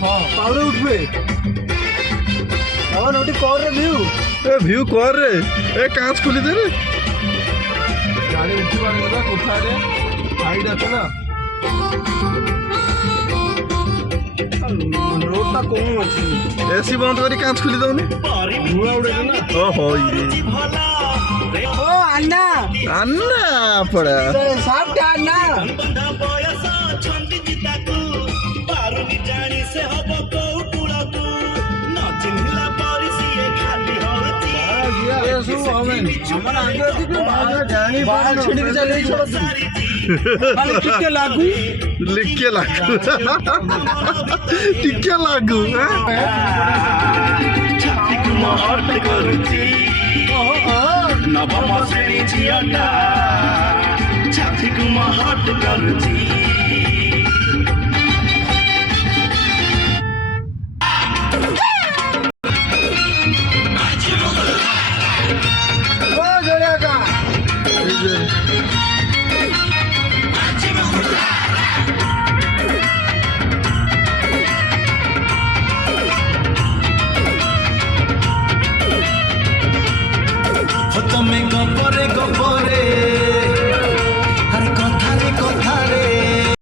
পাউড়ে উঠবে আমার ওটি কর রে ভিউ এ ভিউ কর রে এ কাঁচ খুলি দে রে গাড়ি উঠতে পারবে না কোথায় রে হাইট আছে না রোডটা কম আছে এসি বন্ধ করি কাঁচ খুলি দাওনি ধুলা উড়েছে না ও হই রে ও আন্না আন্না পড়া সাপটা আন্না लागू लिखे लागू टिके लागू नवम श्रेणी झियाटा छाती कुमा हट करुची তুমি গপরে গপ